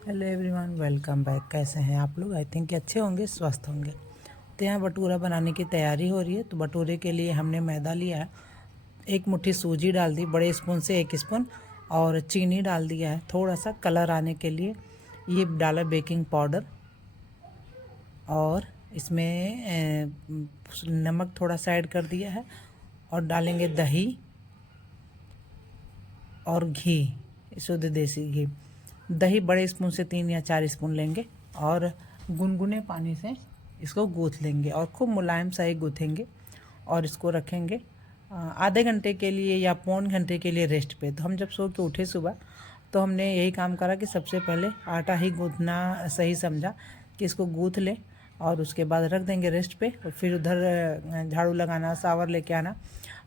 Hello everyone, welcome back. कैसे हैं आप लोग? आई थिंक कि अच्छे होंगे, स्वस्थ होंगे। तो यहाँ भटूरा बनाने की तैयारी हो रही है। तो भटूरे के लिए हमने मैदा लिया है, एक मुट्ठी सूजी डाल दी, बड़े स्पून से 1 स्पून, और चीनी डाल दिया है थोड़ा सा कलर आने के लिए। ये डाला बेकिंग पाउडर, और इसमें नमक थोड़ा सा ऐड कर दिया है, और डालेंगे दही और घी, शुद्ध देसी घी। दही बड़े स्पून से 3 या 4 स्पून लेंगे, और गुनगुने पानी से इसको गूँथ लेंगे, और खूब मुलायम सा ही गूँथेंगे, और इसको रखेंगे आधे घंटे के लिए या पौन घंटे के लिए रेस्ट पे। तो हम जब सो के उठे सुबह, तो हमने यही काम करा कि सबसे पहले आटा ही गूँथना सही समझा कि इसको गूँथ लें, और उसके बाद रख देंगे रेस्ट पे। और फिर उधर झाड़ू लगाना, सावर लेके आना।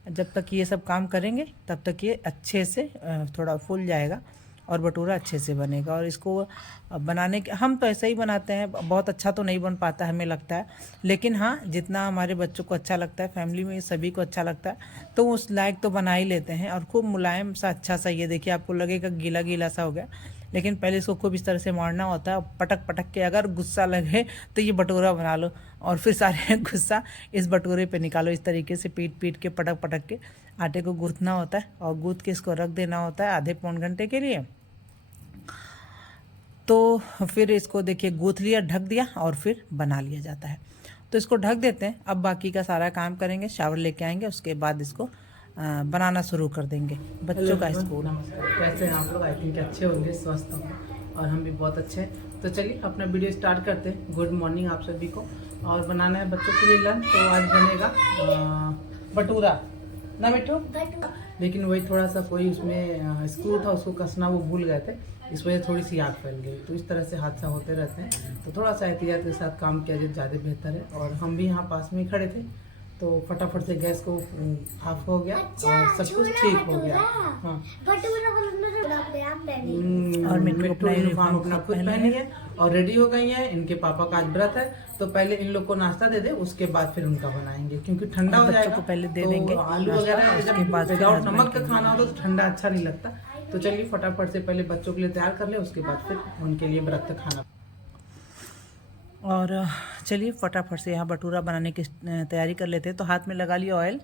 जब तक ये सब काम करेंगे तब तक ये अच्छे से थोड़ा फूल जाएगा और भटूरा अच्छे से बनेगा। और इसको बनाने के हम तो ऐसे ही बनाते हैं, बहुत अच्छा तो नहीं बन पाता हमें लगता है, लेकिन हाँ जितना हमारे बच्चों को अच्छा लगता है, फैमिली में सभी को अच्छा लगता है, तो उस लायक तो बना ही लेते हैं। और खूब मुलायम सा अच्छा सा, ये देखिए आपको लगेगा गीला गीला सा हो गया, लेकिन पहले इसको खूब इस तरह से मारना होता है। पटक पटक के अगर गुस्सा लगे तो ये भटूरा बना लो, और फिर सारे गुस्सा इस भटूरे पे निकालो। इस तरीके से पीट पीट के, पटक पटक के आटे को गूँथना होता है, और गूँथ के इसको रख देना होता है आधे पौन घंटे के लिए। तो फिर इसको देखिए गूँथ लिया, ढक दिया, और फिर बना लिया जाता है। तो इसको ढक देते हैं। अब बाकी का सारा काम करेंगे, शावर लेके आएंगे, उसके बाद इसको बनाना शुरू कर देंगे। बच्चों का स्कूल। नमस्कार, कैसे हैं आप लोग? आई थिंक अच्छे होंगे, स्वस्थ होंगे, और हम भी बहुत अच्छे हैं। तो चलिए अपना वीडियो स्टार्ट करते हैं। गुड मॉर्निंग आप सभी को। और बनाना है बच्चों के लिए लंच। तो आज बनेगा भटूरा ना मिठू, लेकिन वही थोड़ा सा कोई उसमें स्क्रू था, उसको कसना वो भूल गए थे, इस वजह से थोड़ी सी आग फैल गई। तो इस तरह से हादसा होते रहते हैं, तो थोड़ा सा एहतियात के साथ काम किया जाए, ज़्यादा बेहतर है। और हम भी यहाँ पास में ही खड़े थे, तो फटाफट से गैस को ऑफ हो गया, और सब कुछ ठीक हो गया। हाँ, और मिट्टू मिट्टू यूनिफॉर्म अपना खुद पहनी है और रेडी हो गई है। इनके पापा का आज व्रत है, तो पहले इन लोग को नाश्ता दे दे, उसके बाद फिर उनका बनाएंगे, क्योंकि ठंडा हो जाएगा। को पहले दे तो देंगे आलू वगैरह जब विदाउट नमक का खाना होता तो ठंडा अच्छा नहीं लगता। तो चलिए फटाफट से पहले बच्चों के लिए तैयार कर ले, उसके बाद फिर उनके लिए व्रत का खाना। और चलिए फटाफट से यहाँ भटूरा बनाने की तैयारी कर लेते हैं। तो हाथ में लगा लिया ऑयल,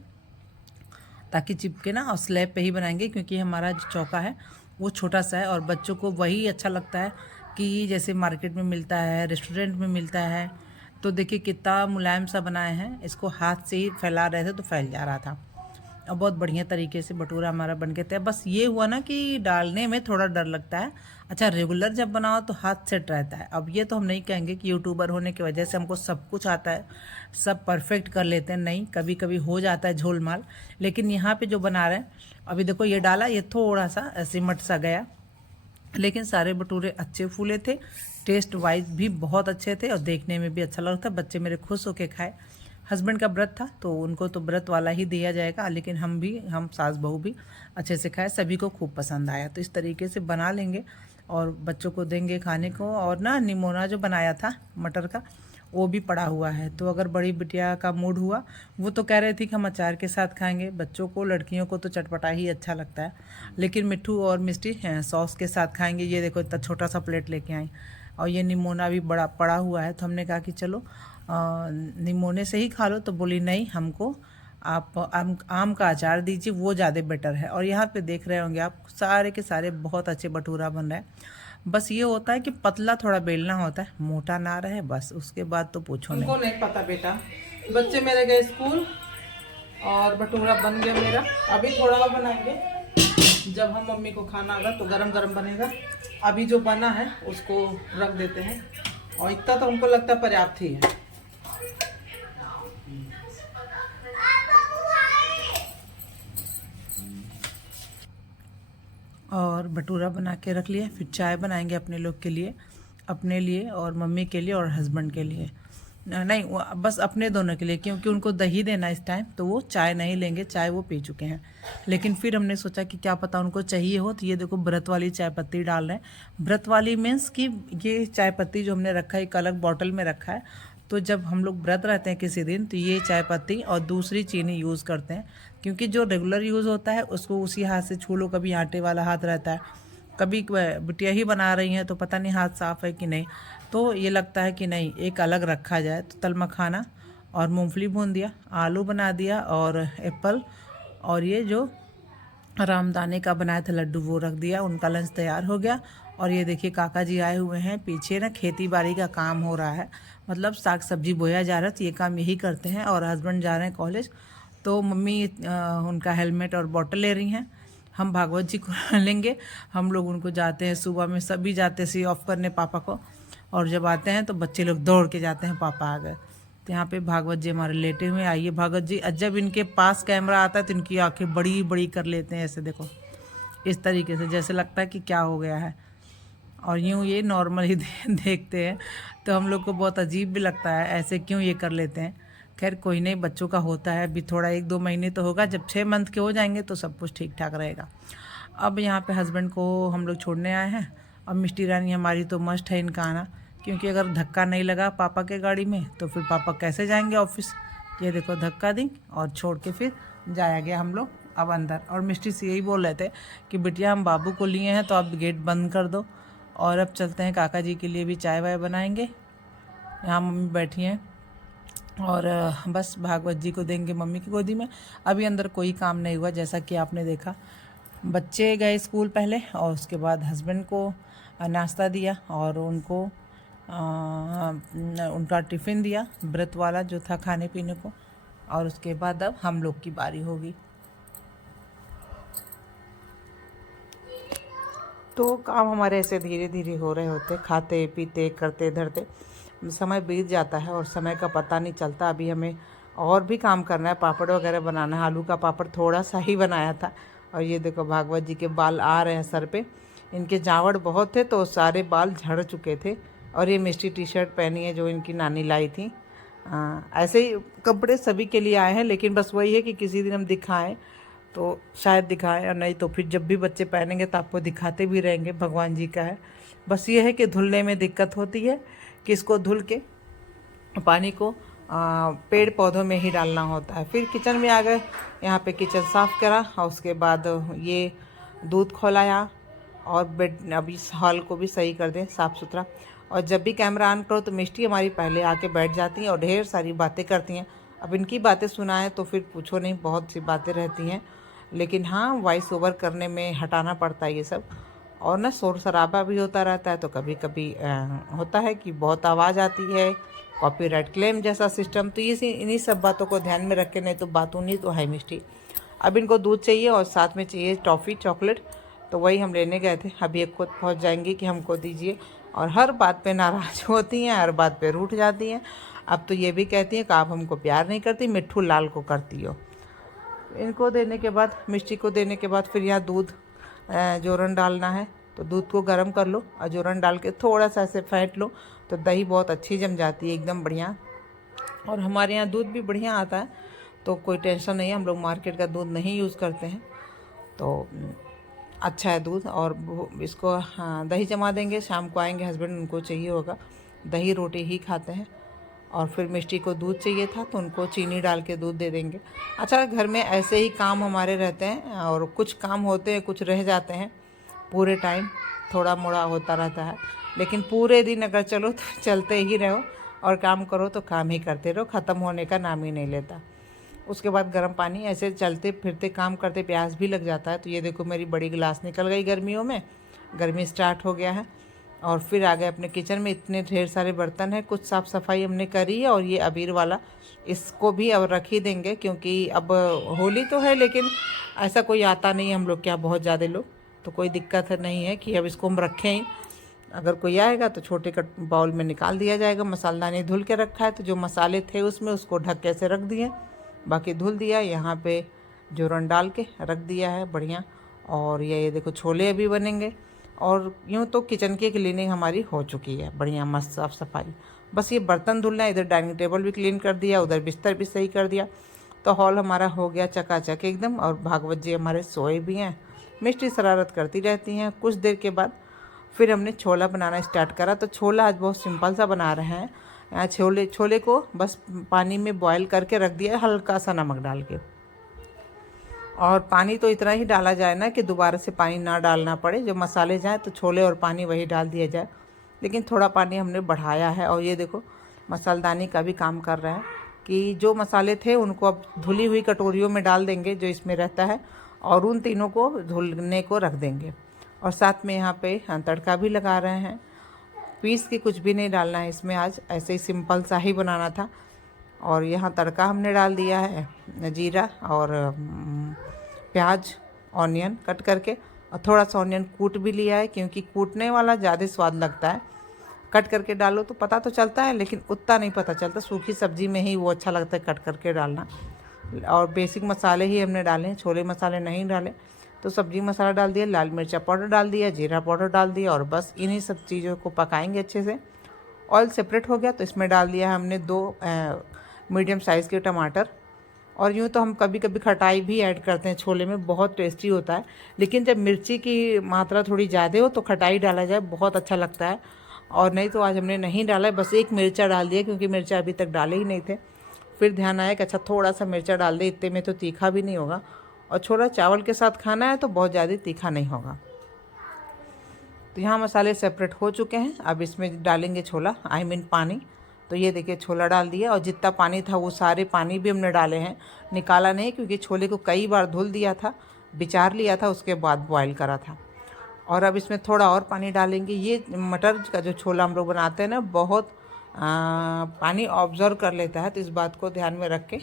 ताकि चिपके ना, और स्लैब पे ही बनाएंगे, क्योंकि हमारा जो चौका है वो छोटा सा है, और बच्चों को वही अच्छा लगता है कि जैसे मार्केट में मिलता है, रेस्टोरेंट में मिलता है। तो देखिए कितना मुलायम सा बनाए हैं, इसको हाथ से ही फैला रहे थे तो फैल जा रहा था। और बहुत बढ़िया तरीके से भटूरा हमारा बन के तैयार। बस ये हुआ ना कि डालने में थोड़ा डर लगता है। अच्छा, रेगुलर जब बनाओ तो हाथ सेट रहता है। अब ये तो हम नहीं कहेंगे कि यूट्यूबर होने की वजह से हमको सब कुछ आता है, सब परफेक्ट कर लेते हैं, नहीं, कभी कभी हो जाता है झोलमाल। लेकिन यहाँ पे जो बना रहे हैं, अभी देखो ये डाला, ये थोड़ा सा सिमट सा गया, लेकिन सारे भटूरे अच्छे फूले थे, टेस्ट वाइज भी बहुत अच्छे थे, और देखने में भी अच्छा लग रहा था। बच्चे मेरे खुश होके खाए। हस्बैंड का व्रत था, तो उनको तो व्रत वाला ही दिया जाएगा, लेकिन हम सास बहू भी अच्छे से खाए, सभी को खूब पसंद आया। तो इस तरीके से बना लेंगे और बच्चों को देंगे खाने को। और ना निमोना जो बनाया था मटर का, वो भी पड़ा हुआ है। तो अगर बड़ी बिटिया का मूड हुआ, वो तो कह रही थी कि हम अचार के साथ खाएंगे। बच्चों को, लड़कियों को तो चटपटा ही अच्छा लगता है, लेकिन मिट्ठू और मिष्टी सॉस के साथ खाएंगे। ये देखो इतना छोटा सा प्लेट लेके आई, और ये निमोना भी बड़ा पड़ा हुआ है। तो हमने कहा कि चलो निमोने से ही खा लो। तो बोली नहीं, हमको आप आम का अचार दीजिए, वो ज़्यादा बेटर है। और यहाँ पे देख रहे होंगे आप, सारे के सारे बहुत अच्छे भटूरा बन रहे हैं। बस ये होता है कि पतला थोड़ा बेलना होता है, मोटा ना रहे, बस। उसके बाद तो पूछो उनको नहीं। नहीं पता बेटा। बच्चे मेरे गए स्कूल, और भटूरा बन गया मेरा। अभी थोड़ा और बनाएंगे, जब हम मम्मी को खाना आगा तो गरम गरम बनेगा। अभी जो बना है उसको रख देते हैं, और इतना तो हमको लगता है पर्याप्त ही है। और भटूरा बना के रख लिया। फिर चाय बनाएंगे अपने लोग के लिए, अपने लिए और मम्मी के लिए और हस्बैंड के लिए। नहीं, बस अपने दोनों के लिए, क्योंकि उनको दही देना इस टाइम, तो वो चाय नहीं लेंगे, चाय वो पी चुके हैं। लेकिन फिर हमने सोचा कि क्या पता उनको चाहिए हो। तो ये देखो व्रत वाली चाय पत्ती डाल रहे हैं। व्रत वाली मीन्स कि ये चाय पत्ती जो हमने रखा है एक अलग बॉटल में रखा है। तो जब हम लोग व्रत रहते हैं किसी दिन, तो ये चाय पत्ती और दूसरी चीनी यूज़ करते हैं, क्योंकि जो रेगुलर यूज़ होता है उसको उसी हाथ से छू लो, कभी आटे वाला हाथ रहता है, कभी बिटिया ही बना रही हैं तो पता नहीं हाथ साफ़ है कि नहीं, तो ये लगता है कि नहीं एक अलग रखा जाए। तो तल मखाना और मूंगफली भून दिया, आलू बना दिया और एप्पल, और ये जो रामदाने का बनाया था लड्डू वो रख दिया। उनका लंच तैयार हो गया। और ये देखिए काका जी आए हुए हैं, पीछे ना खेती बाड़ी का काम हो रहा है, मतलब साग सब्जी बोया जा रहा है, तो ये काम यही करते हैं। और हस्बैंड जा रहे हैं कॉलेज, तो मम्मी उनका हेलमेट और बॉटल ले रही हैं। हम भागवत जी को लेंगे। हम लोग उनको जाते हैं सुबह में, सभी जाते हैं सी ऑफ करने पापा को, और जब आते हैं तो बच्चे लोग दौड़ के जाते हैं पापा आ गए। तो यहाँ पे भागवत जी हमारे लेटे हुए। आइए भागवत जी, जब इनके पास कैमरा आता है तो इनकी आंखें बड़ी बड़ी कर लेते हैं, ऐसे देखो इस तरीके से, जैसे लगता है कि क्या हो गया है। और यूँ ये नॉर्मल ही देखते हैं, तो हम लोग को बहुत अजीब भी लगता है, ऐसे क्यों ये कर लेते हैं। खैर कोई नहीं, बच्चों का होता है, अभी थोड़ा 1-2 महीने तो होगा, जब 6 मंथ के हो जाएंगे तो सब कुछ ठीक ठाक रहेगा। अब यहाँ पे हस्बैंड को हम लोग छोड़ने आए हैं। अब मिष्टी रानी हमारी तो मस्ट है इनका आना, क्योंकि अगर धक्का नहीं लगा पापा के गाड़ी में तो फिर पापा कैसे जाएंगे ऑफिस। ये देखो धक्का दी और छोड़ के फिर जाया गया हम लोग अब अंदर। और मिष्टी से यही बोल रहे थे कि बिटिया हम बाबू को लिए हैं तो आप गेट बंद कर दो, और अब चलते हैं काका जी के लिए भी चाय वाय बनाएंगे। यहाँ मम्मी बैठी हैं और बस भागवत जी को देंगे मम्मी की गोदी में। अभी अंदर कोई काम नहीं हुआ, जैसा कि आपने देखा। बच्चे गए स्कूल पहले, और उसके बाद हस्बैंड को नाश्ता दिया और उनको उनका टिफ़िन दिया व्रत वाला जो था खाने पीने को। और उसके बाद अब हम लोग की बारी होगी। तो काम हमारे ऐसे धीरे धीरे हो रहे होते, खाते पीते करते धरते समय बीत जाता है और समय का पता नहीं चलता। अभी हमें और भी काम करना है, पापड़ वगैरह बनाना है। आलू का पापड़ थोड़ा सा ही बनाया था। और ये देखो भागवत जी के बाल आ रहे हैं सर पे, इनके जावड़ बहुत थे तो सारे बाल झड़ चुके थे। और ये मिष्टी टी शर्ट पहनी है जो इनकी नानी लाई थी। ऐसे ही कपड़े सभी के लिए आए हैं, लेकिन बस वही है कि किसी दिन हम दिखाएं तो शायद दिखाएं, और नहीं तो फिर जब भी बच्चे पहनेंगे तो आपको दिखाते भी रहेंगे। भगवान जी का है, बस ये है कि धुलने में दिक्कत होती है कि इसको धुल के पानी को पेड़ पौधों में ही डालना होता है। फिर किचन में आ गए, यहाँ पे किचन साफ़ करा और उसके बाद ये दूध खौलाया और बेड, अभी इस हॉल को भी सही कर दें साफ़ सुथरा। और जब भी कैमरा ऑन करो तो मिष्टी हमारी पहले आके बैठ जाती हैं और ढेर सारी बातें करती हैं। अब इनकी बातें सुनाएं तो फिर पूछो नहीं, बहुत सी बातें रहती हैं। लेकिन हाँ, वॉइस ओवर करने में हटाना पड़ता है ये सब। और ना शोर शराबा भी होता रहता है, तो कभी कभी होता है कि बहुत आवाज़ आती है, कॉपीराइट क्लेम जैसा सिस्टम। तो ये इन्हीं सब बातों को ध्यान में रख के, नहीं तो बातों नहीं तो है मिष्टी। अब इनको दूध चाहिए और साथ में चाहिए टॉफ़ी चॉकलेट, तो वही हम लेने गए थे। अभी एक खुद पहुँच जाएंगी कि हमको दीजिए, और हर बात पे नाराज़ होती हैं, हर बात पे रूठ जाती हैं। अब तो ये भी कहती हैं कि आप हमको प्यार नहीं करती, मिट्ठू लाल को करती हो। इनको देने के बाद, मिष्टी को देने के बाद फिर यहाँ दूध जोरन डालना है, तो दूध को गर्म कर लो और जोरन डाल के थोड़ा सा ऐसे फेंट लो, तो दही बहुत अच्छी जम जाती है एकदम बढ़िया। और हमारे यहाँ दूध भी बढ़िया आता है, तो कोई टेंशन नहीं है। हम लोग मार्केट का दूध नहीं यूज़ करते हैं, तो अच्छा है दूध। और इसको हाँ दही जमा देंगे। शाम को आएंगे हस्बैंड, उनको चाहिए होगा, दही रोटी ही खाते हैं। और फिर मिष्टी को दूध चाहिए था तो उनको चीनी डाल के दूध दे देंगे। अच्छा, घर में ऐसे ही काम हमारे रहते हैं, और कुछ काम होते हैं, कुछ रह जाते हैं। पूरे टाइम थोड़ा मोड़ा होता रहता है, लेकिन पूरे दिन अगर चलो तो चलते ही रहो, और काम करो तो काम ही करते रहो, ख़त्म होने का नाम ही नहीं लेता। उसके बाद गर्म पानी, ऐसे चलते फिरते काम करते प्यास भी लग जाता है। तो ये देखो मेरी बड़ी गिलास निकल गई गर्मियों में, गर्मी स्टार्ट हो गया है। और फिर आ गए अपने किचन में, इतने ढेर सारे बर्तन हैं, कुछ साफ़ सफाई हमने करी है। और ये अबीर वाला, इसको भी अब रख ही देंगे, क्योंकि अब होली तो है, लेकिन ऐसा कोई आता नहीं है हम लोग के यहाँ बहुत ज़्यादा लोग, तो कोई दिक्कत नहीं है कि अब इसको हम रखें ही। अगर कोई आएगा तो छोटे कट बाउल में निकाल दिया जाएगा। मसालदानी धुल के रखा है, तो जो मसाले थे उसमें उसको ढक के से रख दिए, बाकी धुल दिया। यहाँ पे जोरन डाल के रख दिया है बढ़िया। और ये देखो छोले अभी बनेंगे। और यूँ तो किचन की क्लीनिंग हमारी हो चुकी है बढ़िया मस्त साफ़ सफाई। बस ये बर्तन धुलना है। इधर डाइनिंग टेबल भी क्लीन कर दिया, उधर बिस्तर भी सही कर दिया, तो हॉल हमारा हो गया चकाचक एकदम। और भागवत जी हमारे सोए भी हैं। मिष्टी शरारत करती रहती हैं। कुछ देर के बाद फिर हमने छोला बनाना स्टार्ट करा। तो छोला आज बहुत सिंपल सा बना रहे हैं। यहाँ छोले को बस पानी में बॉयल करके रख दिया, हल्का सा नमक डाल के। और पानी तो इतना ही डाला जाए ना कि दोबारा से पानी ना डालना पड़े। जब मसाले जाए तो छोले और पानी वही डाल दिया जाए, लेकिन थोड़ा पानी हमने बढ़ाया है। और ये देखो मसालदानी का भी काम कर रहा है कि जो मसाले थे उनको अब धुली हुई कटोरियों में डाल देंगे जो इसमें रहता है, और उन तीनों को धुलने को रख देंगे। और साथ में यहाँ पे तड़का भी लगा रहे हैं। पीस के कुछ भी नहीं डालना है इसमें, आज ऐसे ही सिंपल सा ही बनाना था। और यहाँ तड़का हमने डाल दिया है जीरा और प्याज ऑनियन कट करके, और थोड़ा सा ऑनियन कूट भी लिया है क्योंकि कूटने वाला ज़्यादा स्वाद लगता है। कट करके डालो तो पता तो चलता है, लेकिन उतना नहीं पता चलता। सूखी सब्जी में ही वो अच्छा लगता है कट करके डालना। और बेसिक मसाले ही हमने डाले हैं, छोले मसाले नहीं डाले। तो सब्जी मसाला डाल दिया, लाल मिर्चा पाउडर डाल दिया, जीरा पाउडर डाल दिया, और बस इन्हीं सब चीज़ों को पकाएंगे अच्छे से। ऑयल सेपरेट हो गया तो इसमें डाल दिया हमने 2 मीडियम साइज़ के टमाटर। और यूँ तो हम कभी कभी खटाई भी ऐड करते हैं छोले में, बहुत टेस्टी होता है। लेकिन जब मिर्ची की मात्रा थोड़ी ज़्यादा हो तो खटाई डाला जाए, बहुत अच्छा लगता है। और नहीं तो आज हमने नहीं डाला है, बस 1 मिर्चा डाल दिया क्योंकि मिर्चा अभी तक डाले ही नहीं थे। फिर ध्यान आया कि अच्छा थोड़ा सा मिर्चा डाल दे, इतने में तो तीखा भी नहीं होगा, और छोला चावल के साथ खाना है तो बहुत ज़्यादा तीखा नहीं होगा। तो यहाँ मसाले सेपरेट हो चुके हैं। अब इसमें डालेंगे छोला, पानी। तो ये देखिए छोला डाल दिया, और जितना पानी था वो सारे पानी भी हमने डाले हैं, निकाला नहीं क्योंकि छोले को कई बार धुल दिया था, बिचार लिया था, उसके बाद बॉयल करा था। और अब इसमें थोड़ा और पानी डालेंगे। ये मटर का जो छोला हम लोग बनाते हैं ना, बहुत पानी ऑब्जर्व कर लेता है, तो इस बात को ध्यान में रख के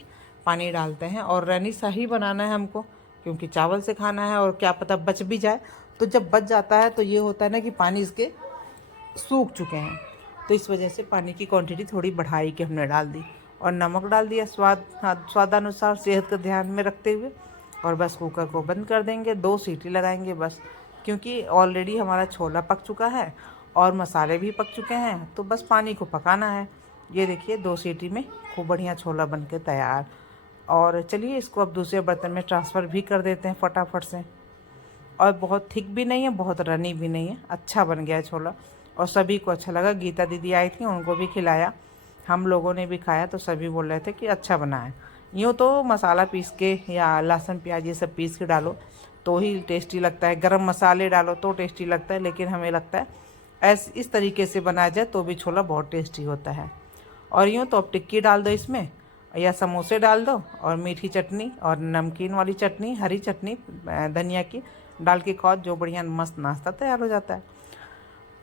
पानी डालते हैं। और रनी सा ही बनाना है हमको क्योंकि चावल से खाना है, और क्या पता बच भी जाए। तो जब बच जाता है तो ये होता है ना कि पानी इसके सूख चुके हैं, तो इस वजह से पानी की क्वांटिटी थोड़ी बढ़ाई के हमने डाल दी। और नमक डाल दिया स्वादानुसार, सेहत का ध्यान में रखते हुए। और बस कुकर को बंद कर देंगे, 2 सीटी लगाएंगे बस, क्योंकि ऑलरेडी हमारा छोला पक चुका है और मसाले भी पक चुके हैं, तो बस पानी को पकाना है। ये देखिए 2 सीटी में खूब बढ़िया छोला बन के तैयार। और चलिए इसको अब दूसरे बर्तन में ट्रांसफ़र भी कर देते हैं फटाफट से। और बहुत थिक भी नहीं है, बहुत रनी भी नहीं है, अच्छा बन गया है छोला, और सभी को अच्छा लगा। गीता दीदी आई थी, उनको भी खिलाया, हम लोगों ने भी खाया, तो सभी बोल रहे थे कि अच्छा बना है। यूँ तो मसाला पीस के या लहसुन प्याज ये सब पीस के डालो तो ही टेस्टी लगता है, गरम मसाले डालो तो टेस्टी लगता है, लेकिन हमें लगता है इस तरीके से बनाया जाए तो भी छोला बहुत टेस्टी होता है। और यूँ तो अब टिक्की डाल दो इसमें, या समोसे डाल दो, और मीठी चटनी और नमकीन वाली चटनी, हरी चटनी धनिया की डाल के खाओ, जो बढ़िया मस्त नाश्ता तैयार हो जाता है।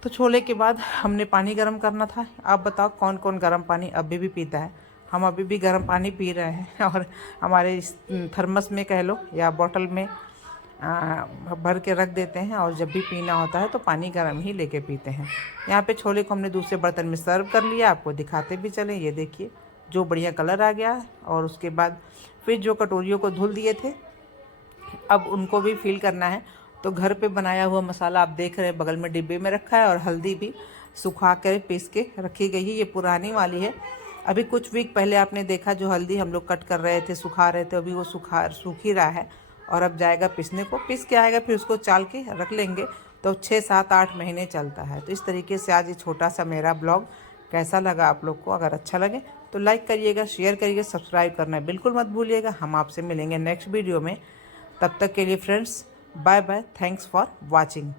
तो छोले के बाद हमने पानी गर्म करना था। आप बताओ कौन कौन गर्म पानी अभी भी पीता है? हम अभी भी गर्म पानी पी रहे हैं, और हमारे इस थर्मस में कह लो या बॉटल में भर के रख देते हैं, और जब भी पीना होता है तो पानी गर्म ही लेके पीते हैं। यहाँ पे छोले को हमने दूसरे बर्तन में सर्व कर लिया, आपको दिखाते भी चलें। ये देखिए जो बढ़िया कलर आ गया है। और उसके बाद फिर जो कटोरियों को धुल दिए थे, अब उनको भी फिल करना है। तो घर पे बनाया हुआ मसाला आप देख रहे हैं, बगल में डिब्बे में रखा है, और हल्दी भी सुखा कर पीस के रखी गई है। ये पुरानी वाली है, अभी कुछ वीक पहले आपने देखा जो हल्दी हम लोग कट कर रहे थे, सुखा रहे थे, अभी वो सूख ही रहा है, और अब जाएगा पिसने को। पिस के आएगा, फिर उसको चाल के रख लेंगे, तो 6, 7, 8 महीने चलता है। तो इस तरीके से आज ये छोटा सा मेरा ब्लॉग कैसा लगा आप लोग को? अगर अच्छा लगे तो लाइक करिएगा, शेयर करिएगा, सब्सक्राइब करना बिल्कुल मत भूलिएगा। हम आपसे मिलेंगे नेक्स्ट वीडियो में, तब तक के लिए friends bye bye, thanks for watching.